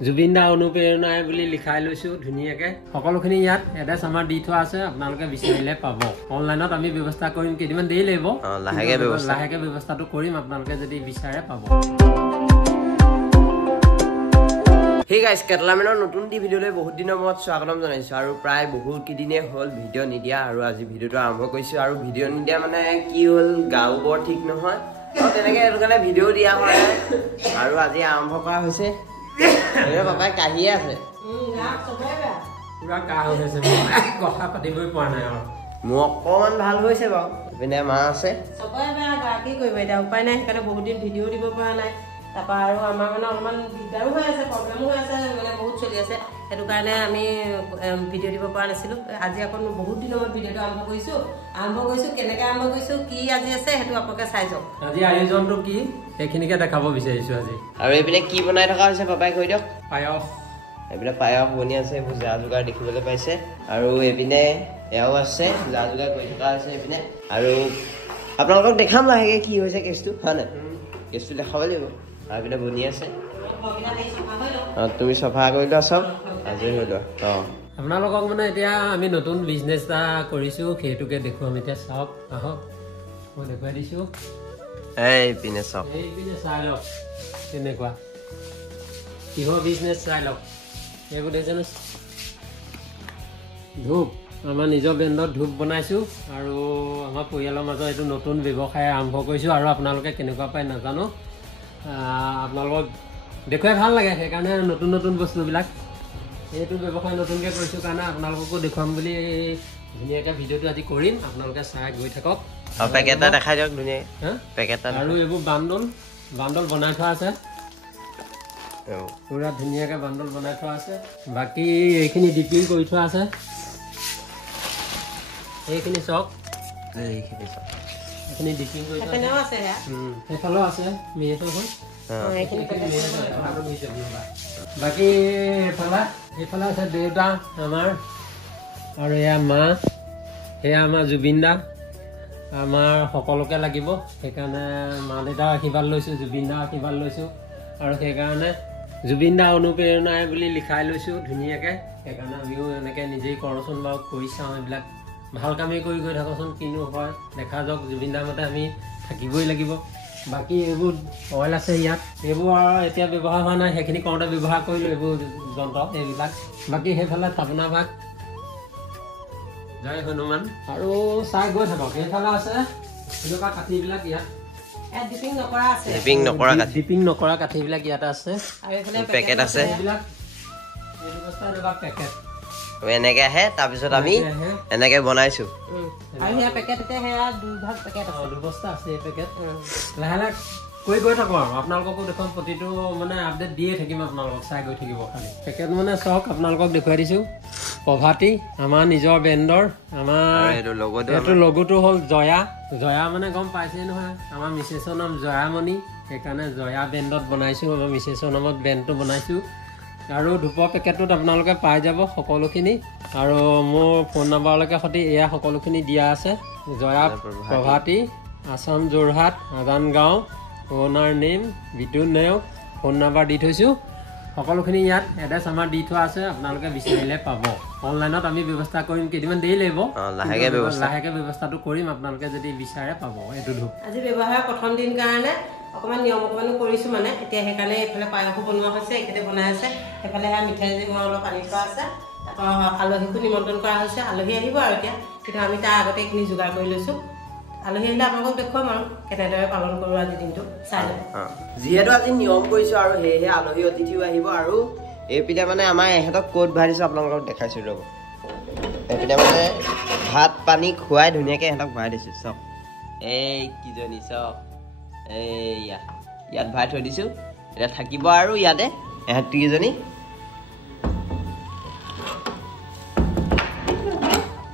জুবিন দা অনুপ্ৰেৰণাই বুলি লিখাই লৈছো ধুনীয়াকে সকলোখিনি ইয়াত এড্ৰেছ আমাৰ দি থোৱা আছে আপোনালোকে বিচাৰিলে পাব অনলাইনত আমি ব্যৱস্থা কৰিম কেইদিনমান দেৰি লাগিব লাহেকে ব্যৱস্থাটো কৰিম আপোনালোকে যদি বিচাৰে পাব Hey guys, Catalamenor নতুন দি ভিডিওলৈ বহুত দিনৰ মূৰত স্বাগতম জনাইছো আৰু প্ৰায় বহুত কিদিনে হল ভিডিও নিদিয়া আৰু আজি ভিডিওটো আৰম্ভ কৰিছো আৰু ভিডিও নিদিয়া মানে কি হল গাও বৰ ঠিক নহয় আৰু তেনেকৈ এটো কাৰণে ভিডিও দিয়া হয় আৰু আজি আৰম্ভ কৰা হৈছে এৰে পাপাই কাহিয়ে আছে গা সবে বা পুৰা কা হৈছে কথা পাতিবই পৰা নাই আৰু মোৰ অকমান ভাল হৈছে বাৰু বিনে মা আছে সবে বা গা কি কৰিব এটা উপায় নাই কাৰণে বহুত দিন ভিডিও দিব পৰা নাই তাপা আৰু আমাৰ মানে অলমান দিগদাৰো হৈ আছে প্ৰবলেমো হৈ আছে মানে বহুত চলি আছে এটো কাৰণে আমি ভিডিও দিব পৰা নাছিলো আজি আকৌ বহুত দিনৰ ভিডিওটো আৰম্ভ কৰিছো কেনেকৈ আৰম্ভ কৰিছো কি আজি আছে হেতু আপোনালোকে চাই যাওক আজি আয়োজনটো কি এইখিনিকে দেখাব বিচাৰিছো আজি আৰু এইপিনে কি বনাই থকা হৈছে পাপাই কৈ দিয়ক পায়স এইপিনে পায়স বনি আছে এইবোৰ যা যোগাৰ দেখিবলৈ পাইছে আৰু এইপিনে এয়াও আছে যা যোগাৰ কৰি থকা আছে এইপিনে আৰু আপোনালোকক দেখাম লাহেকে কি হৈছে কেছটো হয় নাই কেছটো দেখাব লাগিব আৰু এইপিনে বনি আছে তুমি চফা কৰি লোৱা চব আজৰি হৈ লোৱা আপোনালোকক মানে এতিয়া আমি নতুন বিজনেছ এটা কৰিছো সেইটোকে দেখুৱাম এতিয়া চাওক আহক মই দেখুৱাই দিছো এইপিনে চাওক এইপিনে চাই লওক কেনেকুৱা কিহৰ বিজনেছ চাই লওক এইবোৰ দেখিছেনে ধূপ আমাৰ নিজৰ ব্ৰেণ্ডত ধূপ বনাইছোঁ আৰু আমাৰ পৰিয়ালৰ মাজত এইটো নতুন ব্যৱসায় আৰম্ভ কৰিছোঁ আৰু আপোনালোকে কেনেকুৱা পায় নাজানো আপোনালোকক দেখুৱাই ভাল লাগে সেইকাৰণে নতুন নতুন বস্তুবিলাক এইটো ব্যৱসায় নতুনকৈ কৰিছোঁ কাৰণে আপোনালোককো দেখুৱাম বুলি ধুনীয়াকৈ ভিডিঅ'টো আজি কৰিম আপোনালোকে চাই গৈ থাকক পেকেট এটা দেখাই দিয়ক ধুনীয়াকৈ পেকেট আৰু এইবোৰ বান্দল বনাই থোৱা আছে পুৰা ধুনীয়াকৈ বান্দল বনাই থোৱা আছে বাকী এইখিনি ডিপিং কৰি থোৱা আছে এইখিনি চাওক এইখিনি ডিপিং কৰি থোৱা আছে সেইফালেও আছে মেহেতৰখন বাকী এইফালে আছে দেউতা আমাৰ আৰু এয়া মা সেয়া আমাৰ জুবিন দা আমাৰ সকলোকে লাগিব সেইকাৰণে মা দেউতাৰ আশীৰ্বাদ লৈছোঁ জুবিন দাৰ আশীৰ্বাদ লৈছোঁ আৰু সেইকাৰণে জুবিন দা অনুপ্ৰেৰণাই বুলি লিখাই লৈছোঁ ধুনীয়াকৈ সেইকাৰণে আমিও এনেকৈ নিজেই কৰোঁচোন বাৰু কৰি চাওঁ এইবিলাক ভাল কামেই কৰি গৈ থাকোঁচোন কিনো হয় দেখা যাওক জুবিন দাৰ মতে আমি থাকিবই লাগিব বাকী এইবোৰ অইল আছে ইয়াত এইবোৰ আৰু এতিয়া ব্যৱহাৰ হোৱা নাই সেইখিনি কৰোঁতে ব্যৱহাৰ কৰিলোঁ এইবোৰ যন্ত্ৰ এইবিলাক বাকী সেইফালে থাপনা ভাগ জয় হনুমান আৰু চাই গৈ থাকক সেইফালে আছে এনেকুৱা কাঠিবিলাক ইয়াত ডিপিং নকৰা আছে ডিপিং নকৰা কাঠিবিলাক ইয়াত আছে আৰু এফালে পেকেট আছে এইবিলাক এই ব্যৱস্থা এনেকুৱা পেকেট এনেকে আহে তাৰপিছত আমি এনেকে বনাইছো আৰু হেয়া পেকেট এতিয়া হেয়া দুভাগ পেকেট আছে দুবস্তা আছে এই পেকেট লাহে লাহে কৈ গৈ থাকোঁ আৰু আপোনালোককো দেখুৱাম প্ৰতিটো মানে আপডেট দিয়ে থাকিম আপোনালোকক চাই গৈ থাকিব খালি পেকেট মানে চাওক আপোনালোকক দেখুৱাই দিছোঁ প্ৰভাতী আমাৰ নিজৰ ব্ৰেণ্ডৰ আমাৰ এইটো লগোটো হ'ল জয়া মানে গম পাইছেই নহয় আমাৰ মিছেছৰ নাম জয়ামণি সেইকাৰণে জয়া ব্ৰেণ্ডত বনাইছোঁ আমাৰ মিছেছৰ নামত ব্ৰেণ্ডটো বনাইছোঁ আৰু ধূপৰ পেকেটটোত আপোনালোকে পাই যাব সকলোখিনি আৰু মোৰ ফোন নম্বৰলৈকে সৈতে এয়া সকলোখিনি দিয়া আছে জয়া প্ৰভাতী আছাম যোৰহাট আজান গাঁও owner name Bitul Neog phone number দি থৈছোঁ সকলোখিনি ইয়াত এড্ৰেছ আমাৰ দি থোৱা আছে আপোনালোকে বিচাৰিলে পাব অনলাইনত আমি ব্যৱস্থা কৰিম কেইদিনমান দেৰি লাগিব লাহেকে ব্যৱস্থাটো কৰিম আপোনালোকে যদি বিচাৰে পাব এইটো ধূপ আজি ব্যৱহাৰ প্ৰথম দিন কাৰণে অকণমান নিয়ম অকণমান কৰিছোঁ মানে এতিয়া সেইকাৰণে এইফালে পায়সো বনোৱা হৈছে এইখিনিতে বনাই আছে সেইফালে সেয়া মিঠাই যে মই অলপ আনি থোৱা আছে তাৰপৰা আলহীকো নিমন্ত্ৰণ কৰা হৈছে আলহী আহিব আৰু এতিয়া কিন্তু আমি তাৰ আগতে এইখিনি যোগাৰ কৰি লৈছোঁ আলহী আহিলে আপোনালোকক দেখুৱাম আৰু কেনেদৰে পালন কৰোঁ আজি দিনটো চাই লওঁ যিহেতু আজি নিয়ম কৰিছোঁ আৰু সেয়েহে আলহী অতিথিও আহিব আৰু এইপিনে মানে আমাৰ এহেঁতক ক'ত ভৰাই দিছোঁ আপোনালোকক দেখাইছোঁ ৰ'ব এইপিনে মানে ভাত পানী খুৱাই ধুনীয়াকৈ এহেঁতক ভৰাই দিছোঁ চাওক এই কিজনী চাওক এইয়া ইয়াত ভৰাই থৈ দিছোঁ এতিয়া থাকিব আৰু ইয়াতে এহেঁত কেইজনী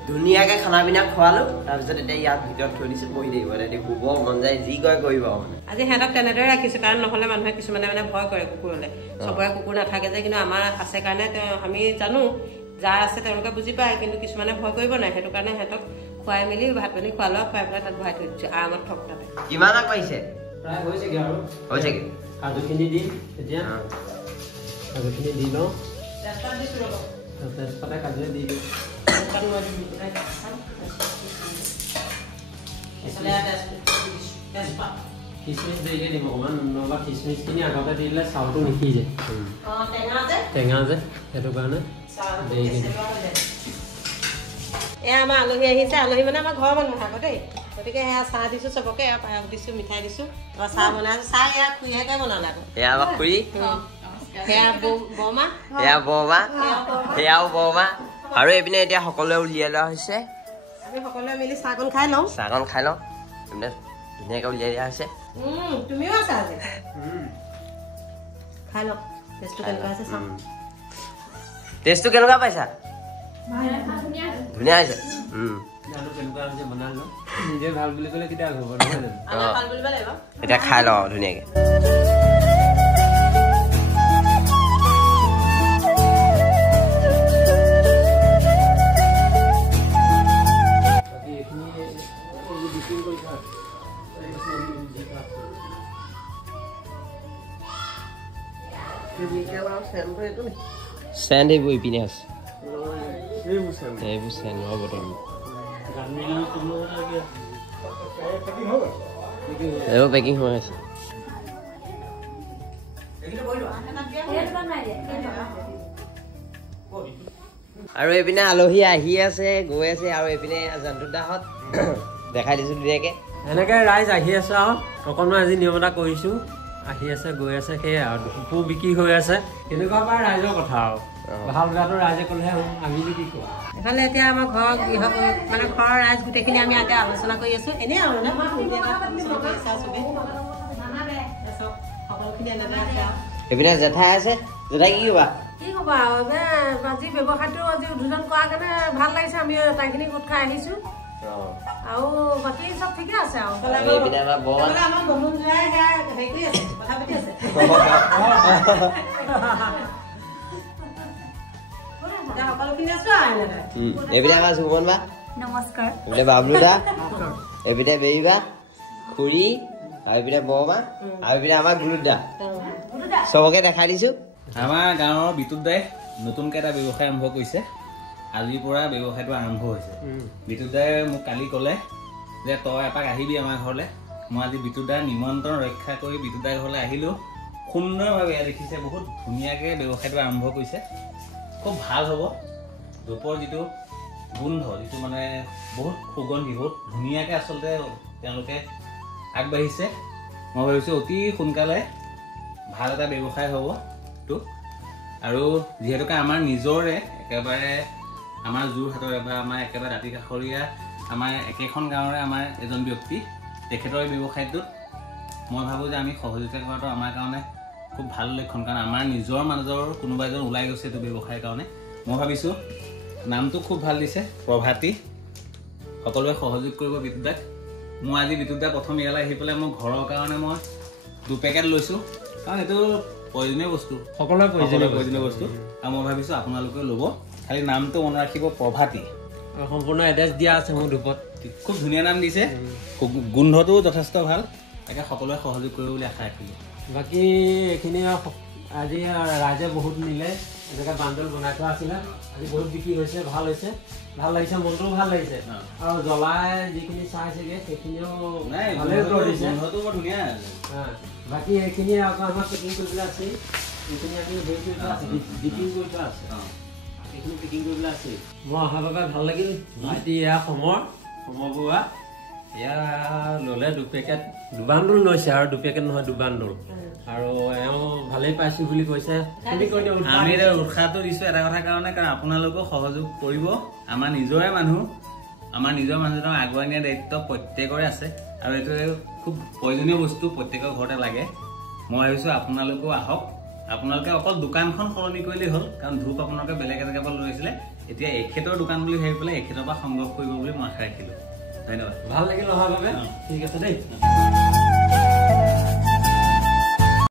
ধুনীয়াকৈ খানা পিনা খোৱালোঁ তাৰপিছত এতিয়া ইয়াত ভিতৰত থৈ দিছোঁ বহি থাকিব এতিয়া শুব মন যায় যি কয় কৰিব মানে আজি সিহঁতক তেনেদৰে ৰাখিছোঁ কাৰণ নহ'লে মানুহে কিছুমানে মানে ভয় কৰে কুকুৰলৈ চবৰে কুকুৰ নাথাকে যে কিন্তু আমাৰ আছে কাৰণে আমি জানো যাৰ আছে তেওঁলোকে বুজি পায় কিন্তু কিছুমানে ভয় কৰিব নাই সেইটো কাৰণে সিহঁতক খুৱাই মেলি ভাত পানী খোৱা লোৱা খুৱাই পেলাই তাত ভৰাই থৈ দিছোঁ আৰামত থক তাতে কিমান আগবাঢ়িছে প্ৰায় হৈছেগৈ আৰু হৈছেগৈ কাজুখিনি দিম এতিয়া কাজুখিনি দি লওঁ তেজপাত দিছোঁ ৰ'ব তেজপাতে কাজুৱে দি দিওঁ তেজপাত মই দিম তেজপাত খিচমিচ দেৰিকৈ দিম অকণমান নহ'বা খিচমিচখিনি আগতে দি দিলে চাউলটো নিসিজে টেঙা যে সেইটো কাৰণে দেৰিকৈ দিম এয়া আমাৰ আলহী আহিছে আলহী মানে আমাৰ ঘৰৰ মানুহ আকৌ দেই গতিকে সেয়া চাহ দিছোঁ চবকে এয়া পায়স দিছোঁ মিঠাই দিছোঁ তাৰপৰা চাহ বনাই আছোঁ চাহ এয়া খুৰীহেকে বনালে আকৌ এয়া আমাৰ খুৰী সেয়া বৰমা এয়া বৰমা সেয়াও বৰমা আৰু এইপিনে এতিয়া সকলোৱে উলিয়াই লোৱা হৈছে আমি সকলোৱে মিলি চাহকণ খাই লওঁ চাহকণ খাই লওঁ এইপিনে ধুনীয়াকৈ উলিয়াই দিয়া হৈছে তুমিও আছা আজি খাই লওক টেষ্টটো কেনেকুৱা আছে চাওঁ টেষ্টটো কেনেকুৱা পাইছা ধুনীয়া হৈছে জানো কেনেকুৱা হৈছে বনাই লওঁ নিজে ভাল বুলি ক'লে কেতিয়া হ'ব নহয় জানো ভাল বুলিব লাগিব এতিয়া খাই লওঁ ধুনীয়াকৈ চেণ্ড এইবোৰ ইপিনে আছে এইবোৰ চেণ্ডৰ বটল এইবোৰ পেকিং হৈ আছে আৰু এইপিনে আলহী আহি আছে গৈ আছে আৰু এইপিনে জন্তুদাহঁত দেখাই দিছোঁ ধুনীয়াকৈ এনেকৈ ৰাইজ আহি আছে আৰু অকণমান আজি নিয়ম এটা কৰিছোঁ আহি আছে গৈ আছে সেয়াই আৰু পু বিক্ৰী হৈ আছে তেনেকুৱা পৰা ৰাইজৰ কথা আৰু ভাল বেয়াটো ৰাইজে ক'লেহে আমিনো কি কৰোঁ এফালে এতিয়া আমাৰ ঘৰৰ গৃহ মানে ঘৰৰ ৰাইজ গোটেইখিনি আমি এতিয়া আলোচনা কৰি আছোঁ এনেই আৰু মানে আলোচনা কৰি আছোঁ চবেই সকলোখিনি এনেকৈ আছে আৰু এইপিনে জেঠাই আছে জেঠাই কি ক'বা কি ক'বা আজি ব্যৱসায়টো আজি উদ্বোধন কৰাৰ কাৰণে ভাল লাগিছে আমি আটাইখিনি গোট খাই আহিছোঁ আৰু বাকী চব ঠিকে আছে আৰু আমাৰ গমন যোৱাই হেৰি কৰি আছে কথা পাতি আছে সকলোখিনি আছো আৰু এইপিনে আমাৰ সুমন বা নমস্কাৰ এইপিনে বাবলু দা এইপিনে বেবী খুৰী আৰু এইপিনে বৰমা আৰু এইপিনে আমাৰ গুৰু দা চবকে দেখাই দিছোঁ আমাৰ গাঁৱৰ বিতুত দাই নতুনকৈ এটা ব্যৱসায় আৰম্ভ কৰিছে আজিৰ পৰা ব্যৱসায়টো আৰম্ভ হৈছে বিতুত দাই মোক কালি ক'লে যে তই এপাক আহিবি আমাৰ ঘৰলৈ মই আজি বিতুত দাৰ নিমন্ত্ৰণ ৰক্ষা কৰি বিতুত দাৰ ঘৰলৈ আহিলোঁ সুন্দৰভাৱে দেখিছে বহুত ধুনীয়াকৈ ব্যৱসায়টো আৰম্ভ কৰিছে খুব ভাল হ'ব ধূপৰ যিটো গোন্ধ যিটো মানে বহুত সুগন্ধি বহুত ধুনীয়াকৈ আচলতে তেওঁলোকে আগবাঢ়িছে মই ভাবিছোঁ অতি সোনকালে ভাল এটা ব্যৱসায় হ'ব তো আৰু যিহেতুকে আমাৰ নিজৰে একেবাৰে আমাৰ যোৰহাটৰ বা আমাৰ একেবাৰে দাঁতি কাষৰীয়া আমাৰ একেখন গাঁৱৰে আমাৰ এজন ব্যক্তি তেখেতৰ এই ব্যৱসায়টোত মই ভাবোঁ যে আমি সহযোগিতা কৰাটো আমাৰ কাৰণে খুব ভাল লক্ষণ কাৰণ আমাৰ নিজৰ মাজৰ কোনোবা এজন ওলাই গৈছে এইটো ব্যৱসায়ৰ কাৰণে মই ভাবিছোঁ নামটো খুব ভাল দিছে প্ৰভাতী সকলোৱে সহযোগ কৰিব বিতুত দাক মই আজি বিতুত দা প্ৰথম ইয়ালৈ আহি পেলাই মোৰ ঘৰৰ কাৰণে মই 2 পেকেট লৈছোঁ কাৰণ এইটো প্ৰয়োজনীয় বস্তু সকলোৱে প্ৰয়োজনীয় বস্তু আৰু মই ভাবিছোঁ আপোনালোকে ল'ব খালি নামটো মনত ৰাখিব প্ৰভাতী সম্পূৰ্ণ এড্ৰেছ দিয়া আছে মোৰ ধূপত খুব ধুনীয়া নাম দিছে গোন্ধটোও যথেষ্ট ভাল তাকে সকলোৱে সহযোগ কৰিব বুলি আশা ৰাখিলোঁ বাকী এইখিনি আজি ৰাইজে বহুত নিলে এনেকৈ বান্দোল বনাই থোৱা আছিলে আজি বহুত বিক্ৰী হৈছে ভাল লাগিছে মনটোও ভাল লাগিছে আৰু জ্বলাই যিখিনি চাইছেগৈ সেইখিনিও ভালেই উত্তৰ দিছে গোন্ধটো বৰ ধুনীয়া বাকী এইখিনি আকৌ আমাৰ পেকিং কৰিবলৈ আছে এইখিনি আমি হেৰি কৰি থোৱা আছে বিক্ৰী কৰি থোৱা আছে এইখিনি পেকিং কৰিবলৈ আছে মই অহাৰ বাবে ভাল লাগিল ভাইটি এয়া সমৰ বৰুৱা এয়া ল'লে 2 পেকেট 2 বান্দোল লৈছে আৰু 2 পেকেট নহয় 2 বান্দোল আৰু এওঁ ভালেই পাইছোঁ বুলি কৈছে আমি উৎসাহটো দিছোঁ এটা কথা কাৰণে কাৰণ আপোনালোকেও সহযোগ কৰিব আমাৰ নিজৰে মানুহ আমাৰ নিজৰ মানুহজনক আগুৱাই নিয়াৰ দায়িত্ব প্ৰত্যেকৰে আছে আৰু এইটো খুব প্ৰয়োজনীয় বস্তু প্ৰত্যেকৰ ঘৰতে লাগে মই ভাবিছোঁ আপোনালোকেও আহক আপোনালোকে অকল দোকানখন সলনি কৰিলেই হ'ল কাৰণ ধূপ আপোনালোকে বেলেগ এজেগাৰ পৰা লৈ আহিছিলে এতিয়া এখেতৰ দোকান বুলি ভাবি পেলাই এখেতৰ পৰা সংগ্ৰহ কৰিব বুলি মই আশা ৰাখিলোঁ ধন্যবাদ ভাল লাগিল অহাৰ বাবে ঠিক আছে দেই